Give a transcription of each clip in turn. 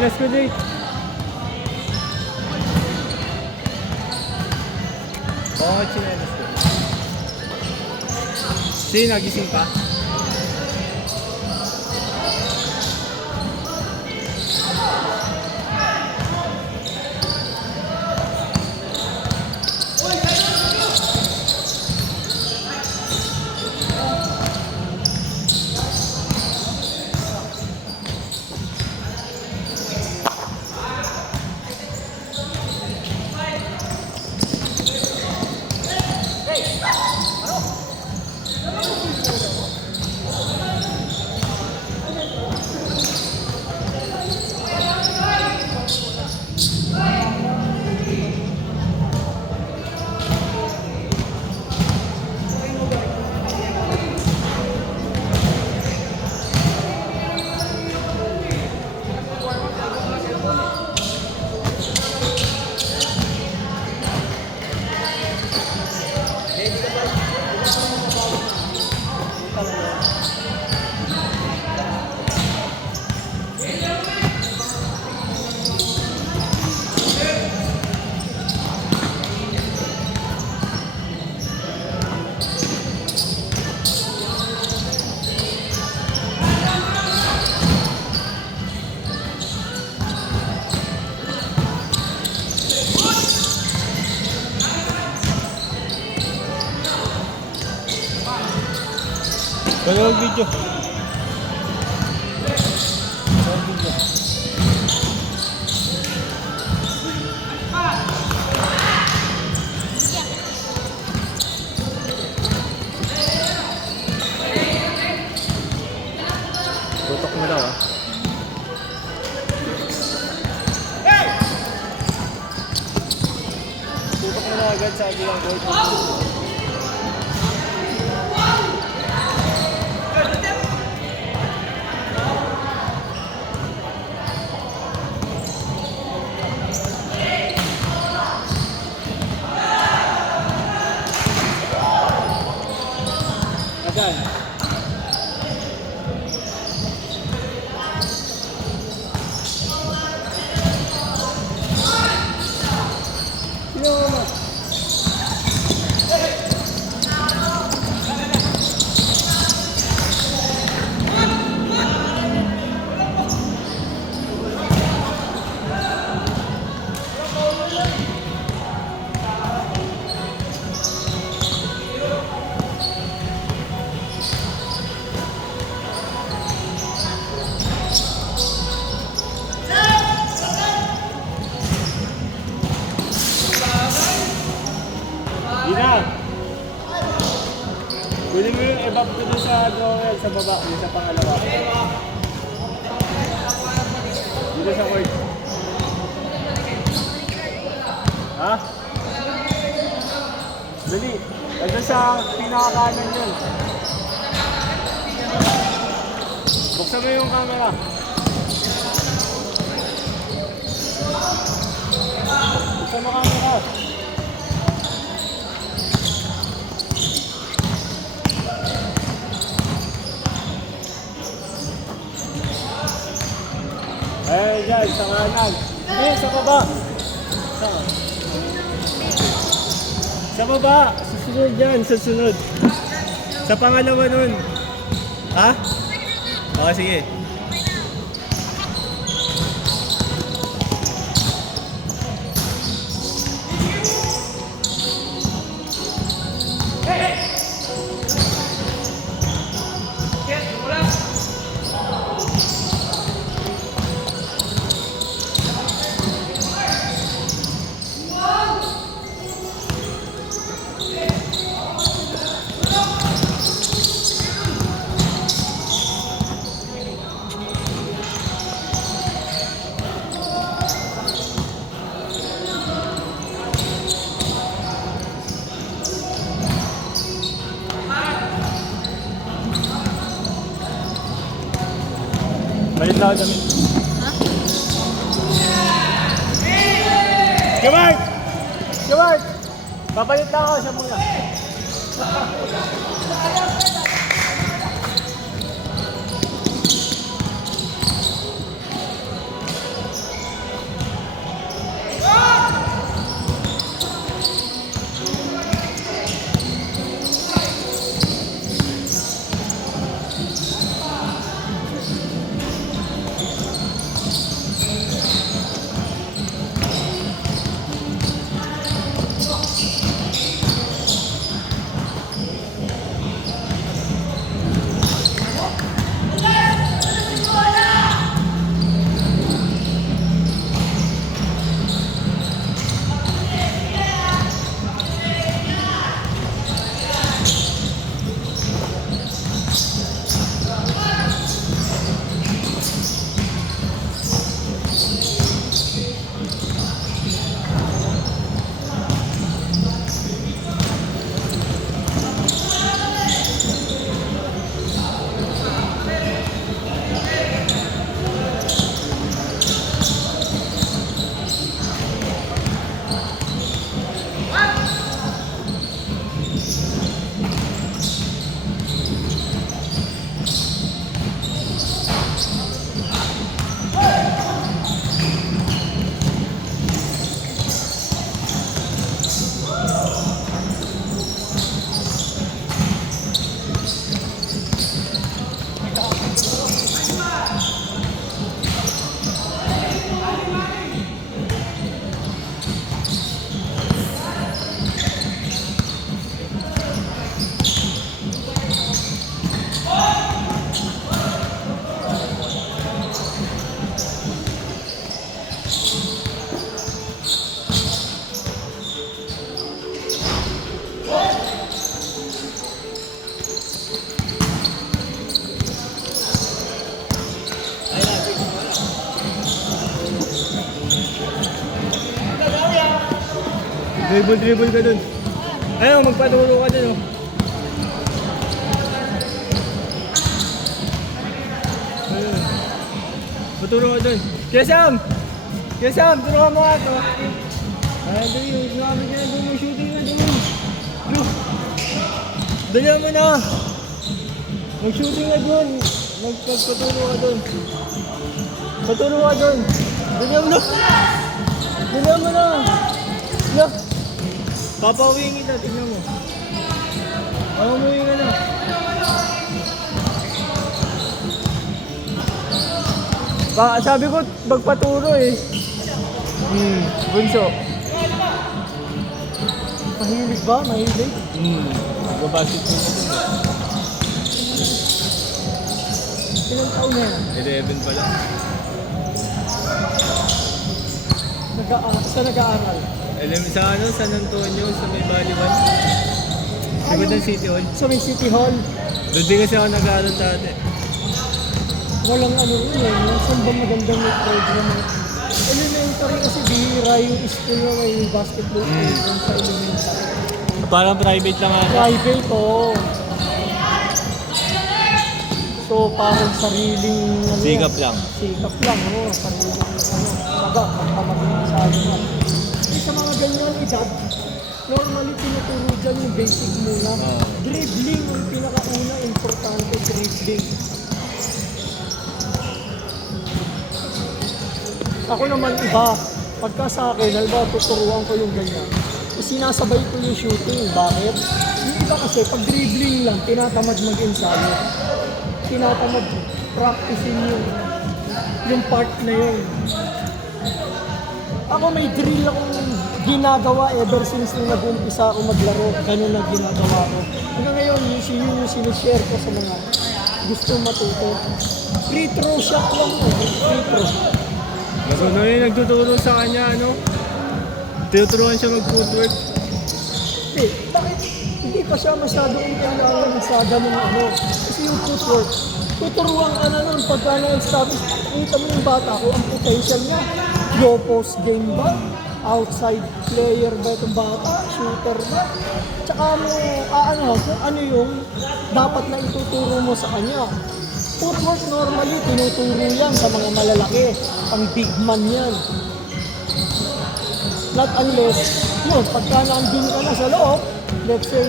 Chinelas ko, Jake. Oo, chinelas ko. Si, nagising pa? Dalawang video. Tutok mo daw ah. Tutok mo na agad, sabi ng coach. Asan? Ina! Kunin mo yung evap ko doon sa drawer, sa baba, yung sa pangalawa. Dito sa court. Ha? Dali! Ito sa pinakakanan yun. Buksan mo yung camera. Buksan mo camera. Eh, dyan, sa kanan. Hindi, sa baba. Sa baba. Susunod dyan, susunod. Sa pangalawa nun. Ha? Okay, sige. Balik na ako dami. Ha? Gabart! Gabart! Papalit na ako siya muna. Dribble ka dun. Ayun, magpaturo ka dun. Oh. Ayun. Paturo ka dun. Kesam! Kesam, turuan mo nga ito. Ay, dali yun. Sinabi niya na dun. Shooting na dun. Dali mo na. Mag-shooting na dun. Magpaturo ka dun. Paturo ka dun. Dali mo na. Dali mo na. Look. Papawingin na, tingnan mo. Papawingin ka na. Sabi ko, magpaturo eh. Bunso. Mahilig ba? Mahilig? Nagbabasit mo na dun. Ilang taon na yan? 11 pa lang. Saan nag-aaral? Alam sa San Antonio, sa may Baliwan. Likod ng City Hall. Sa may City Hall. Doon din kasi ako nag-aaral dati. Walang ano yun eh. Saan ba magandang may program? Elementary kasi bihira yung school na may basketball program sa elementary. Parang private lang ako. Private, oo. So, parang sariling ano Sikap yan. lang. Sikap lang, oo. Sariling ano. Saga, pagkamaging mo. Sa mga ganyan edad, normally tinuturo dyan yung basic muna. Dribbling yung pinakauna, importante, dribbling. Ako naman iba, pagka sa akin, halimbawa tuturuan ko yung ganyan. Sinasabay ko yung shooting, bakit? Yung iba kasi, pag dribbling lang, tinatamad mag-ensayo. Tinatamad practicing yung part na yun. Ako may drill akong ginagawa ever since nung nag-umpisa ako maglaro. Ganun na ginagawa ko. Hanggang ngayon, yung sinishare ko sa mga gusto matuto. Free throw shot lang mo. Free throw. Kasi ano yung nagtuturo sa kanya, ano? Tinuturuan siya mag-footwork. Bakit? Hindi pa siya masyadong kailangan sa ganun ano. Kasi yung footwork, tuturuan ka na nun pagka na-establish. Kita mo yung bata ko, ang potential niya. Low post game ba? Outside player ba itong bata? Shooter ba? Tsaka mo, kung ano yung dapat na ituturo mo sa kanya. Footwork normally, tinuturo yan sa mga malalaki. Ang big man yan. Not unless, yun, pagka nandun ka na sa loob, let's say,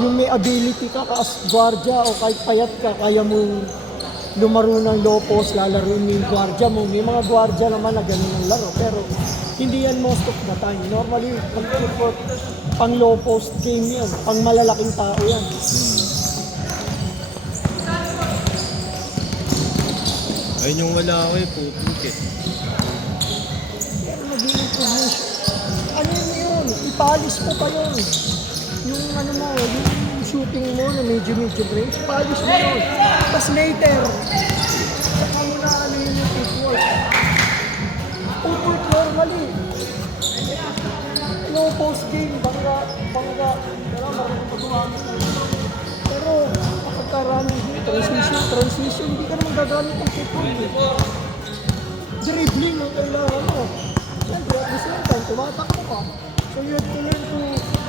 yung may ability ka as guardia o kahit payat ka, kaya mo lumaro ng low post, lalaroin mo yung guardia mo. May mga guardia naman na ganun ang laro. Pero hindi yan most of the time. Normally, pag-footwork, pang low post game yan. Pang malalaking tao yan. Ayun yung wala ako eh, putik eh. Pero mag-i-improve yung ano yun? Ipalis mo pa yun. Yung ano mo, yung shooting mo na medyo range, ipalis mo yun. Tapos later, saka mo na ano yun yung footwork. Footwork normally. No post game, bangga. Pero marunong pag-uwamit na yun. Pero kapagkarami, transition, hindi ka naman gagamit ng footwork. Dribbling ang kailangan mo. Siyempre, at the same time, tumatakbo ka. So you have to learn to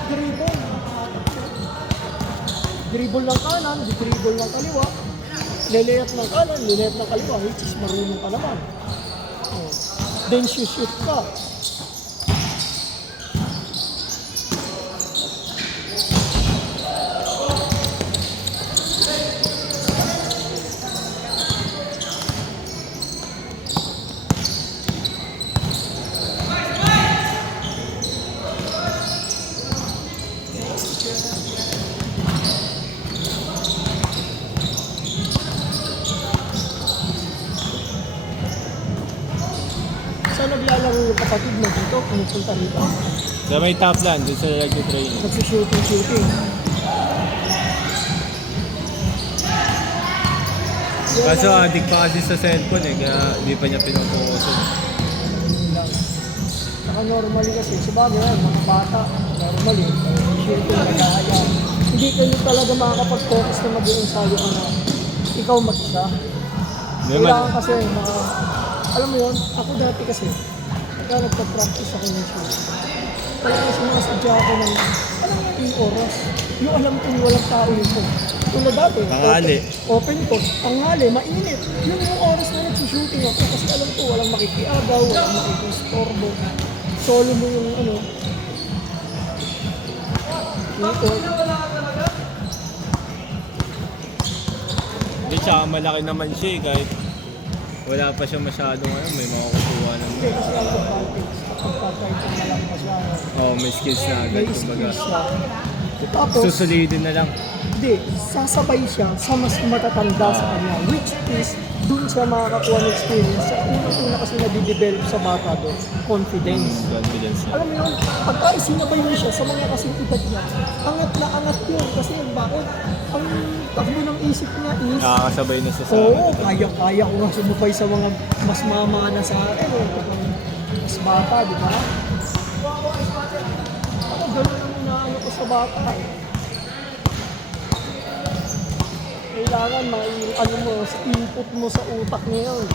dribble. Dribble ng kanan, dribble ng kaliwa. Lilayat ng kanan, lilayat ng kaliwa, which is marunong ka naman. Then shoot ka. Saan naglalaro yung kapatid mo dito? Pumupunta rito? Sa may top land, doon sa nag-train. Nagsushooting. Kaso adik pa kasi sa cellphone eh, kaya hindi pa niya pinupukusan. lang. Saka normally kasi, sabagay yan, mga bata, normally, shooting, nagahaya. Hindi ka talaga makakapag-focus na mag-i-ensayo ka na ikaw mag-isa. Hindi Kailangan man. kasi alam mo yun, ako dati kasi, pagka nagpa-practice ako ng shoot, talagang sumasadya ako ng, alam mo yung oras, yung alam kong walang tao yun ko. Tulad dati, Tanghali. open course, tanghali, mainit. Yun yung oras na nagsushooting ako kasi alam ko walang makikiagaw, walang makikistorbo. Solo mo yung ano, yung court. Hindi, tsaka malaki naman siya eh, kahit wala pa siya masyadong ano, may makukuha naman. Hindi kasi ang advantage, kapag kahit yung malaki pa siya, Oh, may skills na agad, may kumbaga. skills siya. Tapos, Susulidin na lang. hindi, sasabay siya sa mas matatanda sa kanya, which is, dun siya makakakuha ng experience sa unang-una kasi nadidevelop sa bata doon, confidence. Confidence na. Alam mo yun, pagka isinabay mo siya sa mga kasing edad niya, angat na angat yun. Kasi bakit? Ang takbo ng isip niya is, Nakakasabay na siya sa... oo, kaya ko nga sumupay sa mga mas mamana sa akin. Mas bata, di ba? Ako, gano'n ang inaano ko sa bata. Kailangan ano mo, sa input mo sa utak niya yun.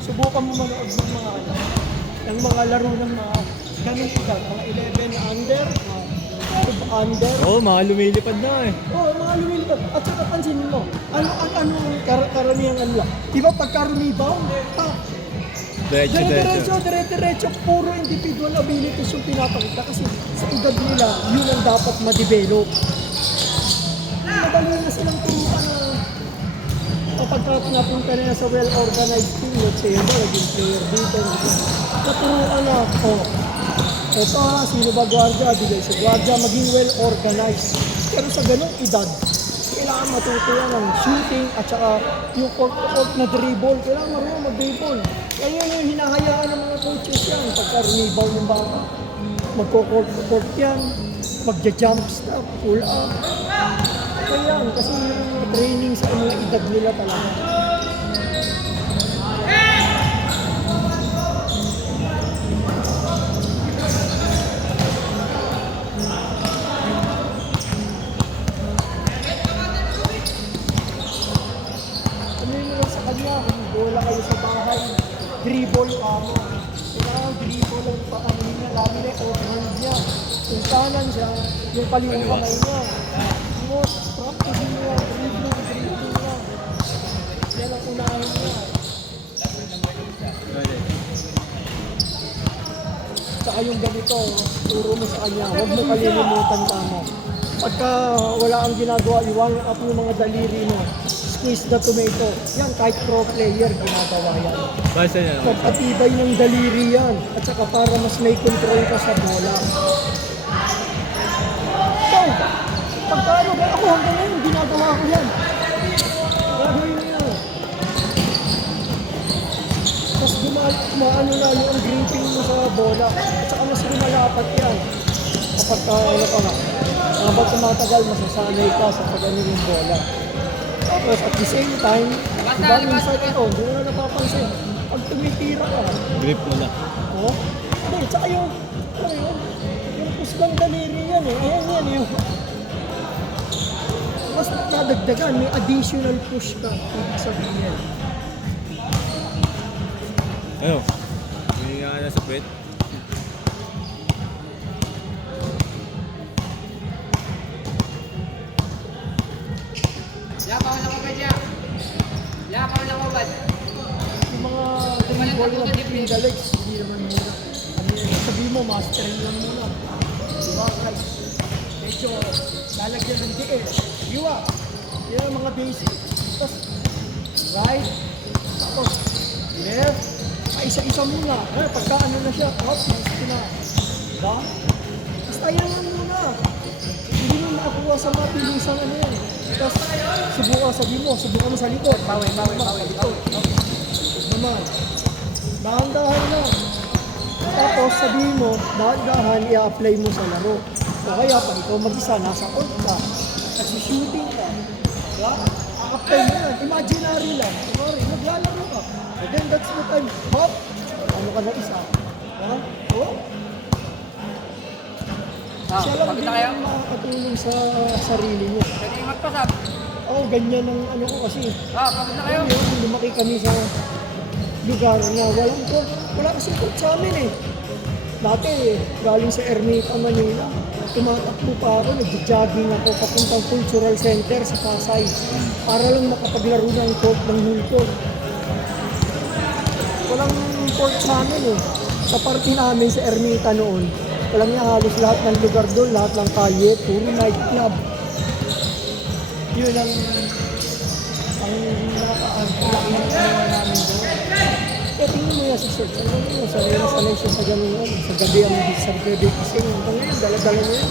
Subukan mo manood ng mga ng mga laro ng mga ganun edad, mga 11 under, mga 12 under. Oo, mga lumilipad na eh. Oo, mga lumilipad. At saka pansinin mo, ano karamihan ano lang. Diba pagka rebound, dire-diretso, puro individual abilities yung pinapakita kasi sa edad nila, yun ang dapat ma-develop. Madali na silang turuan na kapag napunta na sa well-organized team, let's say, naging player dito, naturuan na, ito ha, sino ba gwardiya, bigay sa gwardiya, maging well-organized. Pero sa ganung edad, kailangan matutuyan ng shooting at saka yung court na dribble, kailangan marunong mag-dribble. Kaya yun yung hinahayaan ng mga coaches yan, pagka rebound ng bata. Magko-court yan, magja-jump stop, pull up. Kaya yan, kasi yung training sa mga edad nila talaga. Sa kanya, kung bola kayo sa bahay, dribble ka mo. Kailangan dribble ang paano niya, lalo na yung overhand niya. Yung kanan siya, yung kaliwang kamay niya. Mo, practice niya, dribbling niya. Yan ang unahin niya. Tsaka yung ganito, turo mo sa kanya, huwag mo kalilimutan ka mo. Pagka wala kang ginagawa, iwangan up yung mga daliri mo. Squeeze the tomato. Yan, kahit pro player, ginagawa yan. Basta niya. Pagkatibay ng daliri yan. At saka para mas may control ka sa bola. So, pagka ano, ako hanggang ngayon, ginagawa ko yan. Gagawin mo yan. Mas maano na yung gripping mo sa bola. At saka mas lumalapat yan. Kapag ano ka nga, habang tumatagal, masasanay ka sa pag-ano yung bola. Tapos at the same time, diba minsan ito, hindi mo na napapansin. Pag tumitira ka, Grip mo na. oh, hindi, tsaka yung, ano yun, yung pusgang daliri yan eh, ayan yan yung, mas nadagdagan, may additional push ka, ibig sabihin. Ano? May nga na sa puwet. Yung mga dribble na between the legs, hindi naman muna. Sabihin mo, mastering lang muna. Diba? Kahit medyo lalagyan ng diin. Diwa. Yan ang mga basic. Tapos, right. Tapos, left. Isa-isa muna. Pagka ano na siya, master na. Diba? Basta yan lang muna. Hindi mo nakakuha sa mga pilisang ano yan. Tapos, subukan mo sa likod. Bawin. Naman. Dahan-dahan lang. Tapos sabihin mo, dahan-dahan i-apply mo sa laro. O kaya pag ikaw mag-isa, nasa court ka, nag-shooting ka, diba? Apply mo yan. Imaginary lang. Sorry, naglalaro ka. And then that's the time, hop, ano ka na isa. Diba? Oh. Siya lang din ang makakatulong sa sarili mo. Pwede magpasap. Oo, ganyan ang ano ko kasi. Pagod na kayo. Ayun, lumaki kami sa lugar na walang court. Wala kasi court sa amin eh. Dati, galing sa Ermita, Manila. Tumatakbo pa ako, nag-jogging ako papuntang Cultural Center sa Pasay para lang makapaglaro ng court ng Hulco. Walang court sa amin eh. Sa party namin sa Ermita noon, alam niya halos lahat ng lugar doon, lahat ng kalye, puro nightclub. Yun ang laki ng ano namin doon. Kaya tingin mo yan sa search. Ano mo, sanay na sanay siya sa ganun yan. Sa gabi ang sa gabi kasi hanggang ngayon, dala-dala mo yan.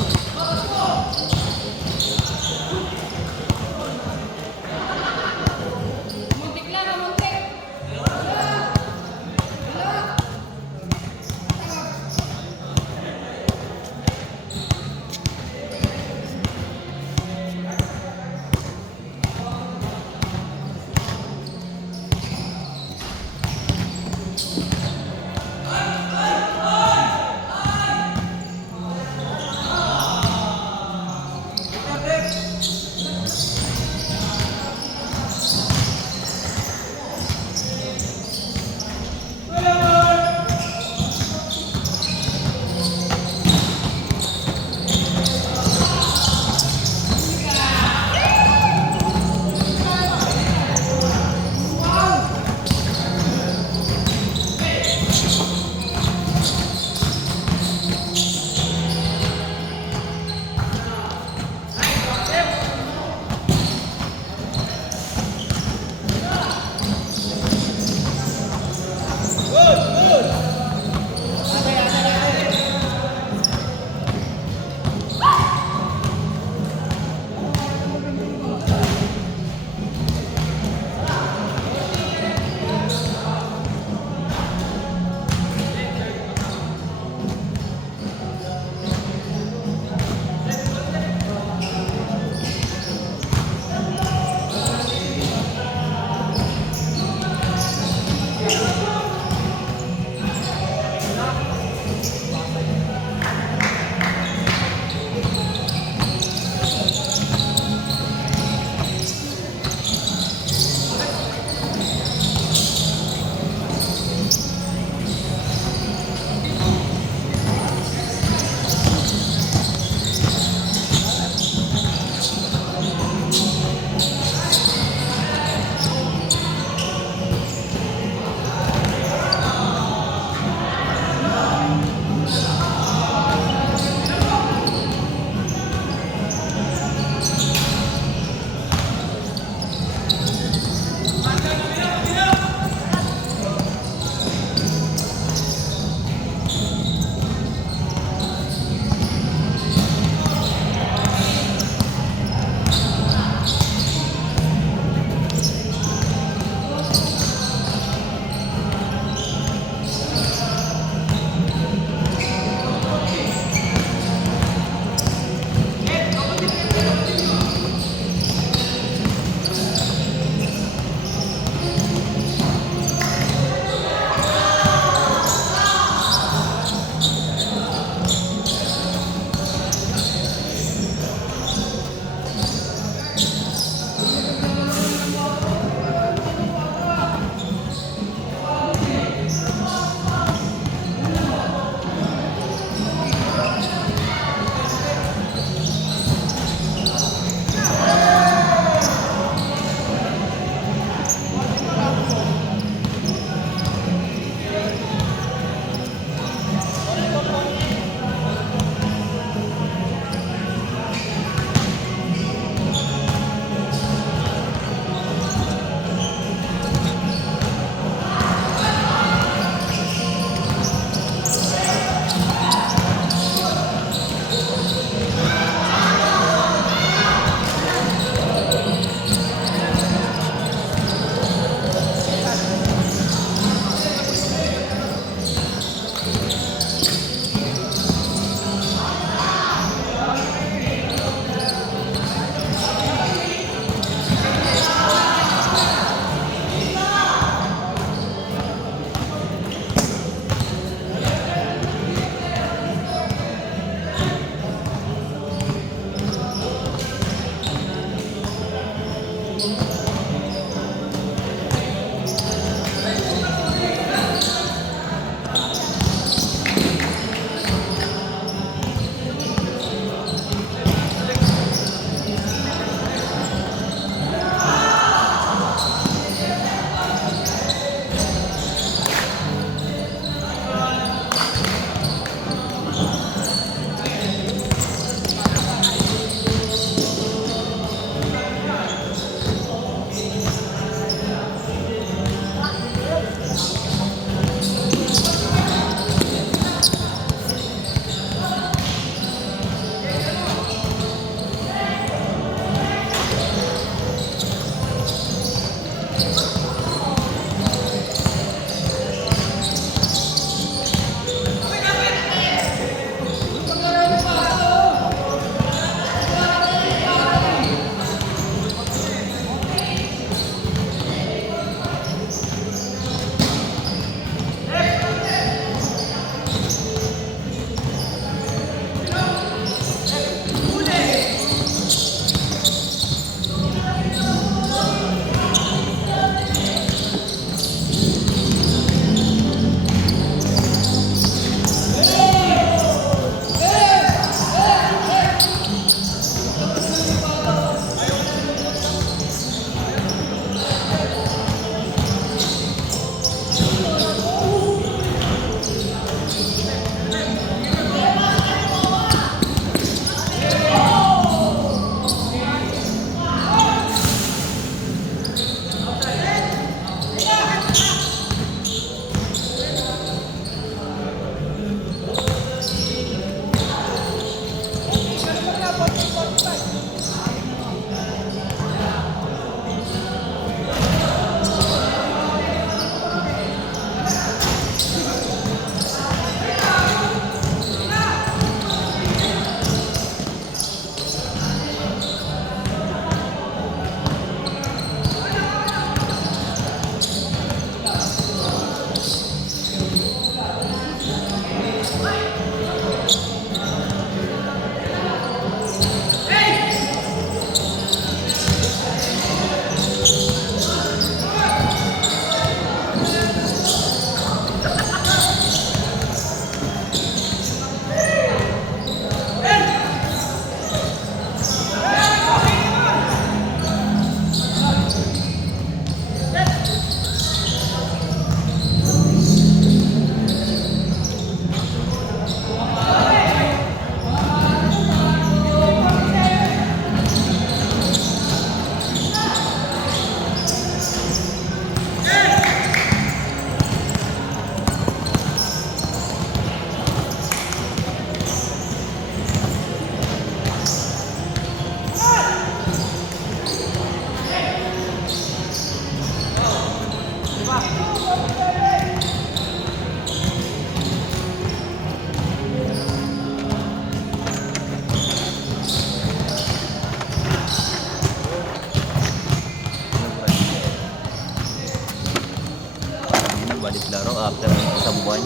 Balik laro after isang buwan.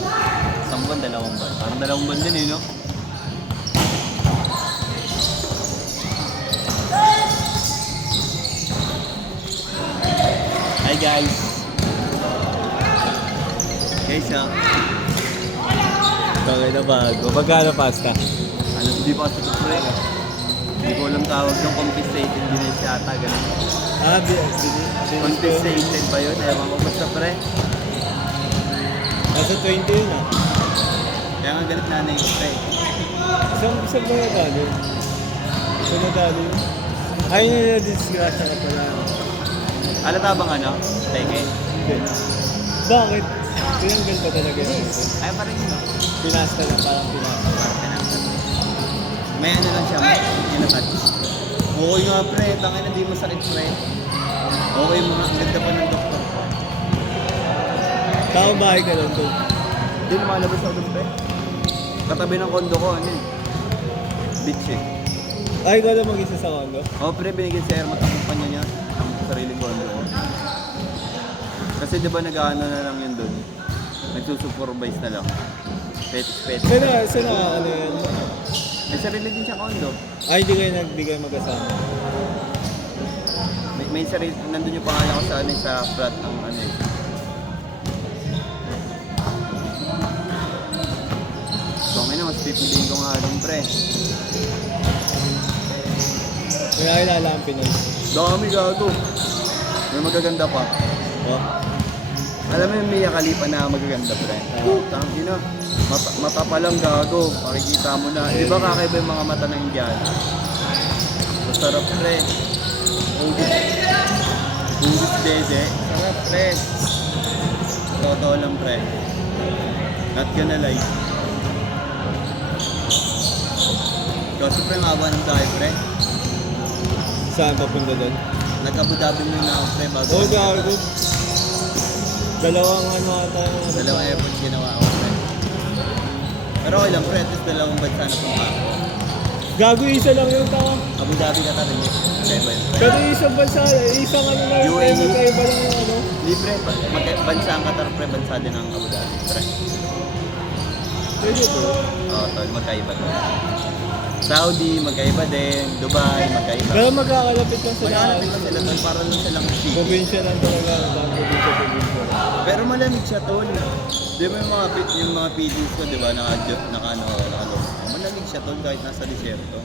Isang buwan, 2 buwan. Parang 2 buwan din eh, no? Hi guys! Guys, Bagay na bago. Magkano pasta? ano, hindi pa sa pre. Hindi ko alam tawag ng compensated din yata, ganun. Ah, Compensated ba yun? Ewan ko basta pre. Nasa 20 yun ah. Kaya nga galit nanay ko pre. Isang ba nadalo? Isang nadalo yun? Ay, disgrasya ka pala. Alata bang ano? Teke? Hindi. Bakit? Tinanggal ba talaga yun? Ay, parang yun, no? Pinasta lang, parang pinasta. May ano lang siya, may touch. Okay nga pre, tangin na di mo sakit pre. Okay mo nga, ang ganda pa ng doktor. Tao bahay ka lang doon. Hindi, lumalabas ako doon pre. Katabi ng kondo ko, ano yun? Beach eh. Ay, ikaw lang mag-isa sa kondo? Oo pre, binigyan si Ermat ang kumpanya niya. Ang sariling kondo ko. Kasi di ba nag-ano na lang yun doon? Nagsusupervise na lang. Pet. Sana ano yan? May sarili din siya kondo. Ay, di kayo mag-asama. May sarili, nandun yung pangalan ko sa ano sa flat ng ano eh. So ngayon, mas pipiliin ko nga lang pre. Kaya kilala ang Pinoy. Dami gago. May magaganda pa. Oh. Alam mo yung Mia Khalifa na magaganda pre. Tangin na. Mata pa lang gago. Makikita mo na. Di ba kakaiba yung mga mata ng Indiana? Masarap pre. Ungis dede. Sarap pre. Totoo lang pre. Not gonna lie. Kasi pre, maba ng tayo pre. Saan papunta doon? Nag-Abu Dhabi muna ako pre bago. Oh, gago. Dalawang ano ata. Dalawang airport ginawa ako pre. Pero okay lang pre, at least 2 bansa na punta ako. Gago, isa lang yung tao. Abu Dhabi ka tayo niya. Pre. Pero isang bansa, isang ano lang. UAE. Magkaiba lang yung ano. Hindi pre, bansa ang Qatar pre, bansa din ang Abu Dhabi pre. Pwede to. Oo, tol, magkaiba to. Saudi, magkaiba din. Dubai, magkaiba. Pero magkakalapit lang sila. Magkaiba lang sila tol, para lang silang city. Probinsya lang talaga. Probinsya. Pero malamig siya tol. Di ba yung mga PDs ko, di ba, naka malamig siya tol kahit nasa disyerto.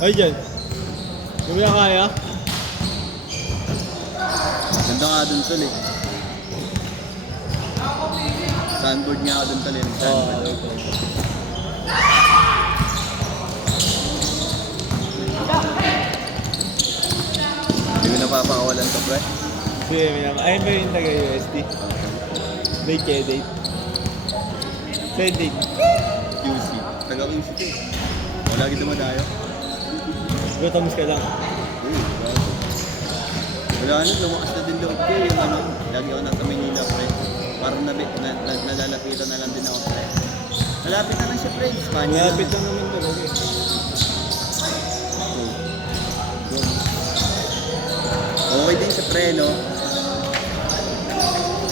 Ay, dyan. Kung na kaya? Ganda nga dun tol eh. Sandboard nga ako dun tol eh. Oo, ito. Hindi ko napapakawalan to pre. Sige, ayun ba yung taga-USD? May date. May date. QC. Taga-QC to eh. Wala lagi dumadayo. Gutamis ka lang. Wala na, lumakas na din loob ko yung ano. Lagi ako nasa Manila pre. Parang nalalapitan na lang din ako pre. Malapit na lang siya pre. Espanya. Malapit lang naman talaga eh. Okay din siya pre no.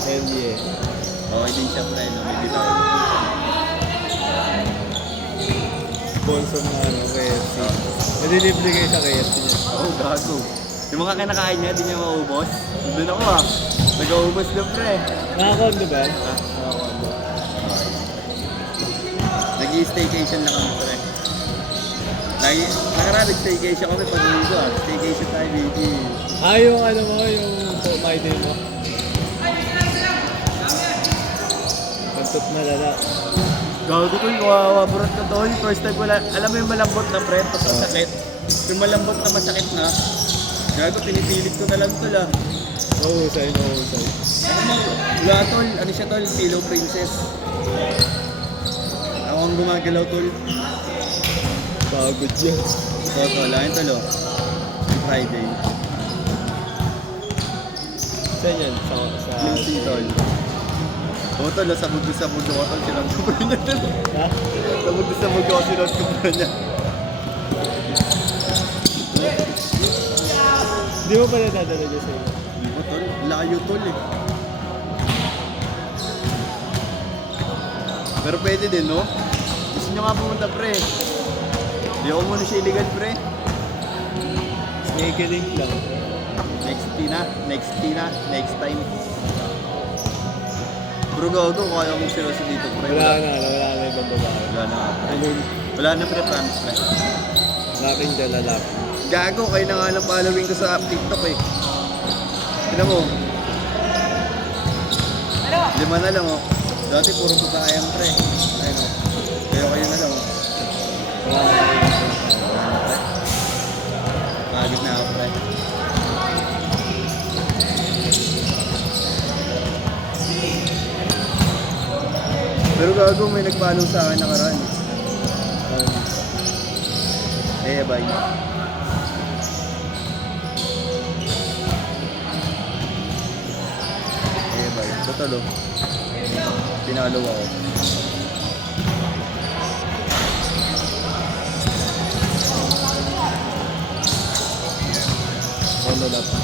Hell yeah. Okay din siya. siya pre, no? May bitaw. Sponsor na ano, KFC. Nalilibre kayo sa KFC niya. Oo, gago. Yung mga kinakain niya, di niya maubos. Doon ako ah. Nag-aubos na pre. Nakakondo ba? Nakakondo. Nag-i-staycation lang kami pre. Lagi, nakaraan nag-staycation kami pag uwi ko ah. Staycation tayo, baby. Yung ano mo, yung my day mo. Pantot na lala. Gago ko yung kawawa, burot ka tol. First time ko lang, alam mo yung malambot na pre, tapos masakit. Yung malambot na masakit na. Gago, pinipilit ko na lang tol ah. Mahusay, mahusay. Wala tol, ano siya tol, Pillow Princess. Ako ang gumagalaw tol. Pagod yan. Tol, ayun tol oh. Friday. Saan yan? Sa... Lindsay tol. Oo tol, sabog ko ako tol, sinagkubra niya tol. Ha? Sabog ako, sinagkubra niya. Hindi mo pa nadadala dyan sa iyo? Hindi ko tol, layo tol eh. Pero pwede din no? Gusto nyo nga pumunta pre. Hindi ako muna siya illegal pre. Sneaky link lang. Next time. Bro gago, kaya mong seryoso dito pre. Wala na ibang babae. Wala na nga pre. Anong Wala na pre, promise pre. laking dalalap. Gago, kayo na nga lang following ko sa TikTok eh. Tignan mo. 5 na lang oh. Dati puro pagkakayang pre. Ayun oh. Pero kayo na lang oh. Wala na. Pagod na ako pre. Pero gago, may nag-follow sa akin nakaraan. Bye. Bye. Totoo. Pinalo ako. Ano na pa?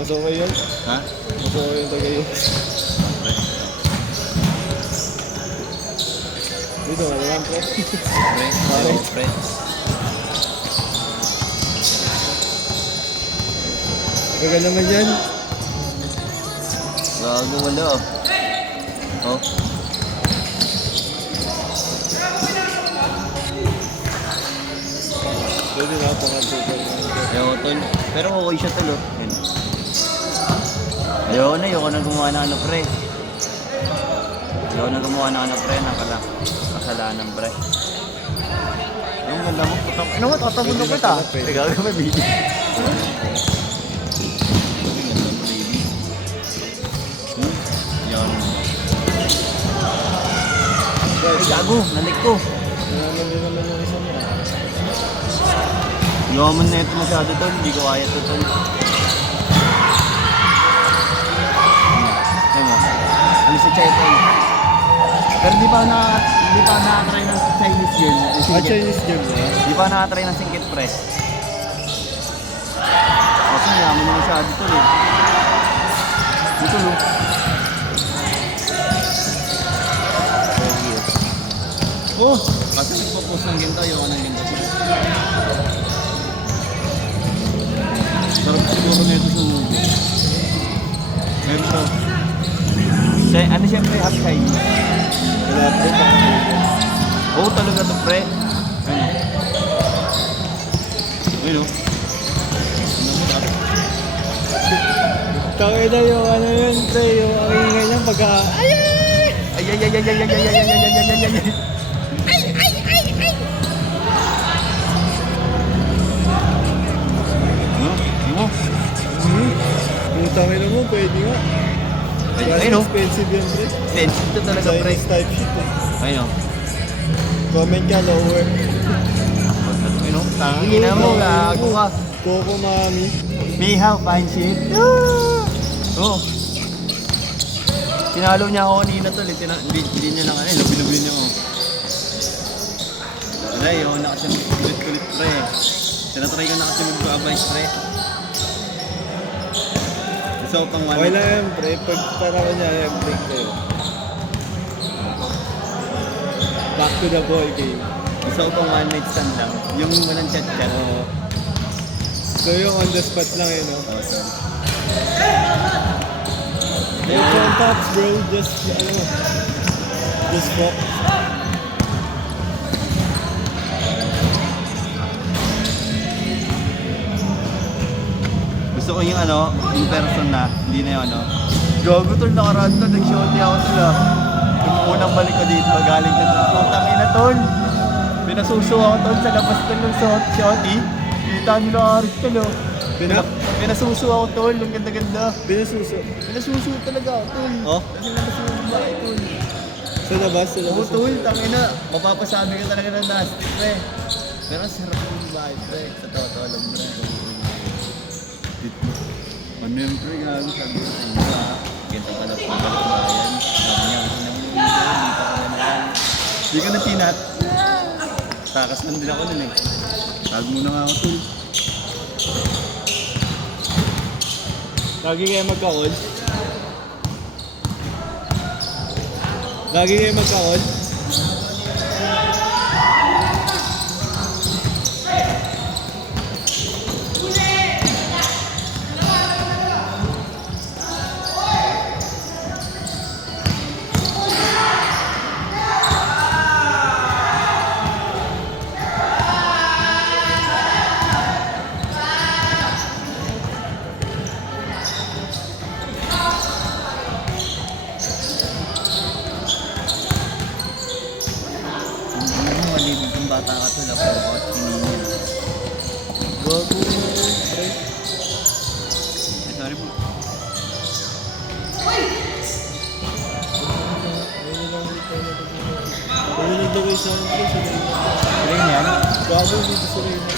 Mas okay yun? Ha? Mas okay yun tagay yun. Dito, ano lang po? Pre. Baga naman yan. Gago wala oh. Oh. Pwede na pangatupal. Ayaw tol. Pero okay siya tol oh. Yan. Ayoko na gumawa ng ano pre. Ayoko na gumawa ng ano pre. Kasalanan pre. Ang ganda mo. Ano mo? Tatabon na kita. Ikaw may video. Yan. Ay gago. Nalik ko. Naman din naman yung isa mo. Yaman na ito masyado tol. Hindi ko kaya ito tol. Ano mo? Ano si Chai tol? Pero di pa na-try ng Chinese game. Chinese game na yan. Di pa na-try ng singkit pre. Kasi yaman na masyado tol eh. Ito no. Oh! Kasi nagpo-post ng ginto, ayaw ng ginto. Sarap siguro na ito sa mundo. Meron siya. Ano siyempre, half Chinese. Wala po pa. Oo talaga to pre. Ano? Ano? Tawin na yung ano yun, pre, yung ang ingay niya pagka... Ay! Ano? Yung tangin mo, pwede nga. Kasi Ayun o. expensive yan, pre. Expensive to talaga pre. Chinese type shit eh. Ayun o. Comment ka, lower. Ayun o. Tangin na mo, gago ka. Coco Mami. Mihaw, fine shit. Oo. Tinalo niya ako kanina tol. Hindi niya lang ano. Labi niya ako. Wala, ayaw na kasi kulit-kulit pre. Tinatry ko na kasi mag-advice pre. So, pang Okay lang yan, pre. Pag para ko niya, yung break kayo. Back to the ball game. Gusto ko pang one night stand lang. Yung walang chat-chat. Oo. So yung on the spot lang yun, no? Oh, sorry. No contacts, bro. Just, just walk. Gusto ko yung in person na, hindi na yung Gago tol, nakaraan tol, nag-shorty ako tol ah. Yung unang balik ko dito, galing ka tol. Putang ina tol. Pinasuso ako tol sa labas tol ng shorty. Kita nyo na aris tol oh. Pinasuso ako tol, yung ganda-ganda. Pinasuso. Pinasuso talaga ako tol. Oh? Kasi nabas yung babae tol. Sa labas, sa Oo labas. tol, tangina. Mapapasabi ka talaga ng nasty pre. Pero sarap yung babae pre. Sa totoo lang pre. Ano yung pre, gago sabi ko sa inyo ha. Ganito pala po bayan. Sabi niya, hindi pa ka naman. Hindi ka na tinat. Takas lang din ako nun eh. Tag muna nga ako tol. Lagi kayo magka-call? Lagi kayo magka-call? Malibig yung bata ka tol. Ako bakit pinili. Gago na yun, pre. Sorry po. Ano naglagay sa akin, pre? Sa Reyna. Play na yan. Gago dito sa Reyna.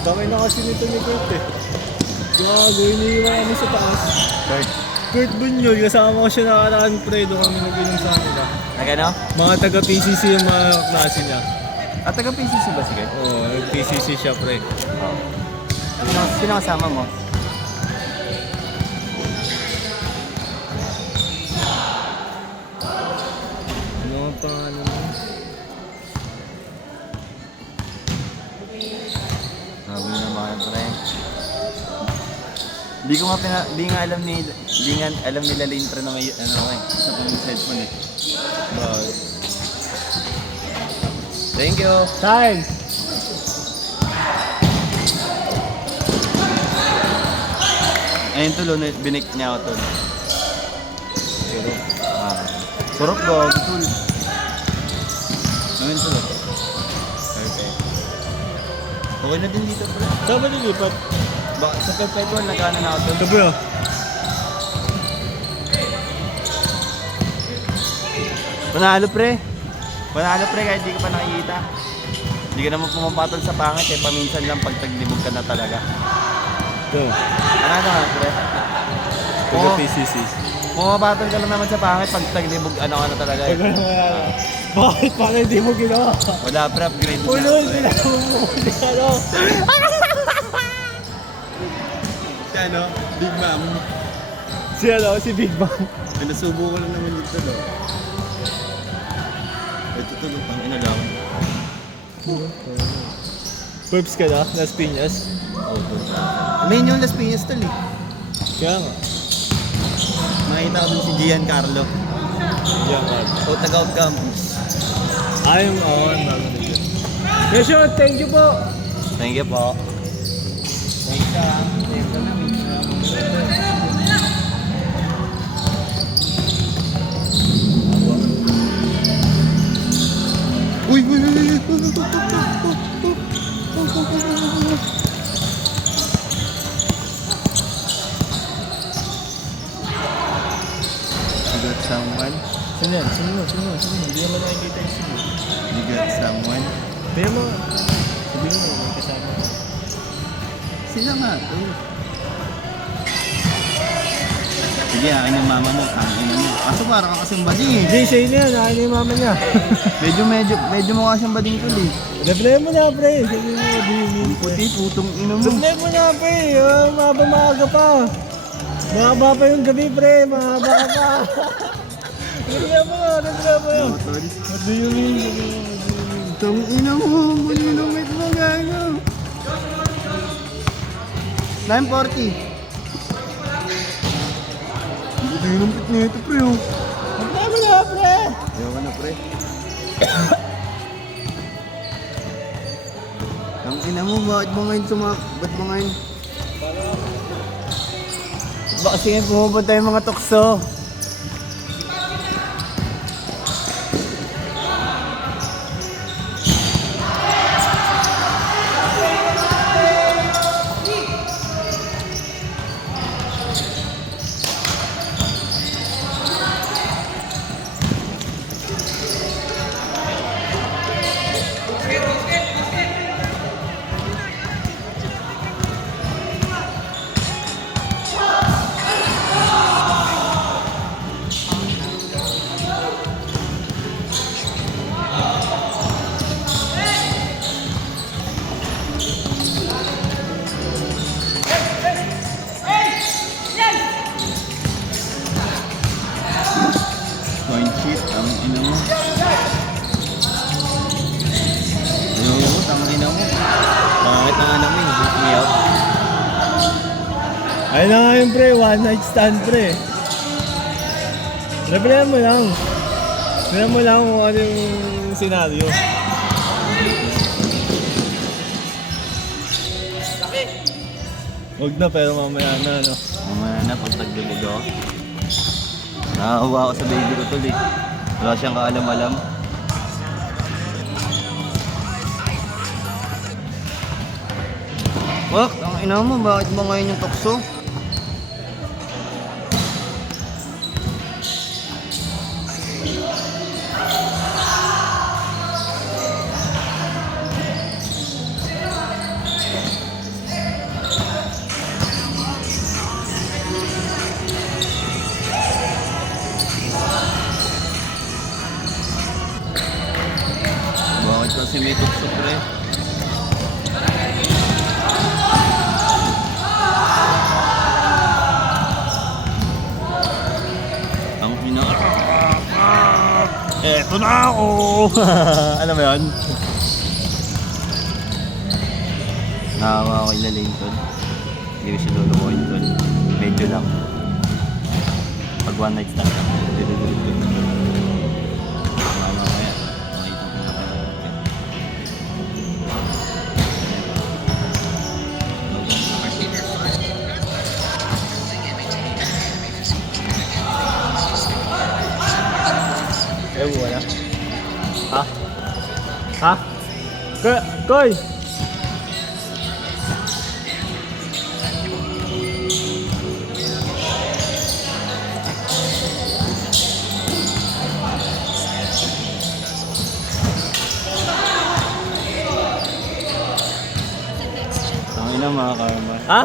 Kamay na kasi nito ni Kurt eh. Gago, iniiwan kami sa taas. Third. Kurt Bunyol, kasama ko siya nakaraan, pre. Doon kami nag-inom sa kanila. Nagano? Mga taga-PCC yung mga klase niya. At taga PCC ba sige? Oo, nag-PCC siya, pre. Sino kasama mo? Ano ang pangalan mo? Sabi na mga pre. Hindi nga alam nila Lintra na may sa pang cellphone eh. Bakit? Thank you. Time! Ayun tulo, binik niya ako tol. Pero, Surok ko, tol. Ayun tulo. Okay. Okay na din dito pala. saan ba nilipat? Sa perpetual, nagkano na ako tol. Ito ba? Panalo pre. Panalo pre kahit di ka pa nakikita. Hindi ka naman pumapatol sa pangit eh. Paminsan lang pag taglibog ka na talaga. Ito. Panalo nga pre. Taga-PCC. Pumapatol ka lang naman sa pangit pag taglibog ka na talaga eh. Bakit? Paano hindi mo ginawa? Wala pre, upgrade mo Ulol, na. sinabi mo kung ano. Si ano? Big Ma'am. Si ano, si Big Bang. Pinasubo ko lang naman yung tulo. Ito tulo, pang inalaw. Perps ka na? Las Piñas? Main yung Las Piñas tol eh. Kaya nga. Makita ko dun si Giancarlo. Yan ka. O Tagout Campus. Ayun, oo, ang bago nito. Yes, sure. Thank you po. Thank you po. Thanks ka. Thanks ka lang. Uy, uy, uy, uy, You got someone? Sino yan? Sino? Hindi naman nakikita yung sino. You got someone? Kaya mo, sabihin mo, may kasama ko. Sila nga. Sige, akin yung mama mo, akin mo. Kaso parang ka kasing bading eh. Hindi, siya na yan. Akin na yung mama niya. Medyo mukha siyang bading tol eh. Replay mo na, pre. Sabi mo, di Puti, putong ina mo. Replay mo na, pre. Maaga pa. Mahaba pa yung gabi, pre. Mahaba pa. Replay mo na, replay mo na. Tol. What do you mean? Tang ina mo, maninumit mo gago. 940. Buti yung lumpit nito, pre. Oh. Replay mo na, pre. Ayaw na, pre. Ang ina mo, bakit mo ngayon ba't mo ngayon? Ba kasi ngayon pumupunta yung mga tukso. Point sheet, ang ina mo. Ayaw mo, tama ina mo. Bakit ang anak mo yung iyaw? Ayun na nga yun, pre. One night stand, pre. Replay mo lang. Replay mo lang kung ano yung senaryo. Huwag na, pero mamaya na, no? Mamaya na, pag nagdulog ako. Nakakuha ako sa baby ko tol eh. Wala siyang kaalam-alam. Wak, ang ina mo, bakit mo ngayon yung tukso? Bakit kasi may tukso pre? Ang ina. Eto na ako! Alam mo yun? Nakawa ako kay Lalaine tol. Hindi ko siya lulukuhin tol. Medyo lang. Pag one night stand lang. Dudududud. Mamaya. Makita ko na ako. Wala. Ha? Ha? Koy! Ang ina mga karma. Ha?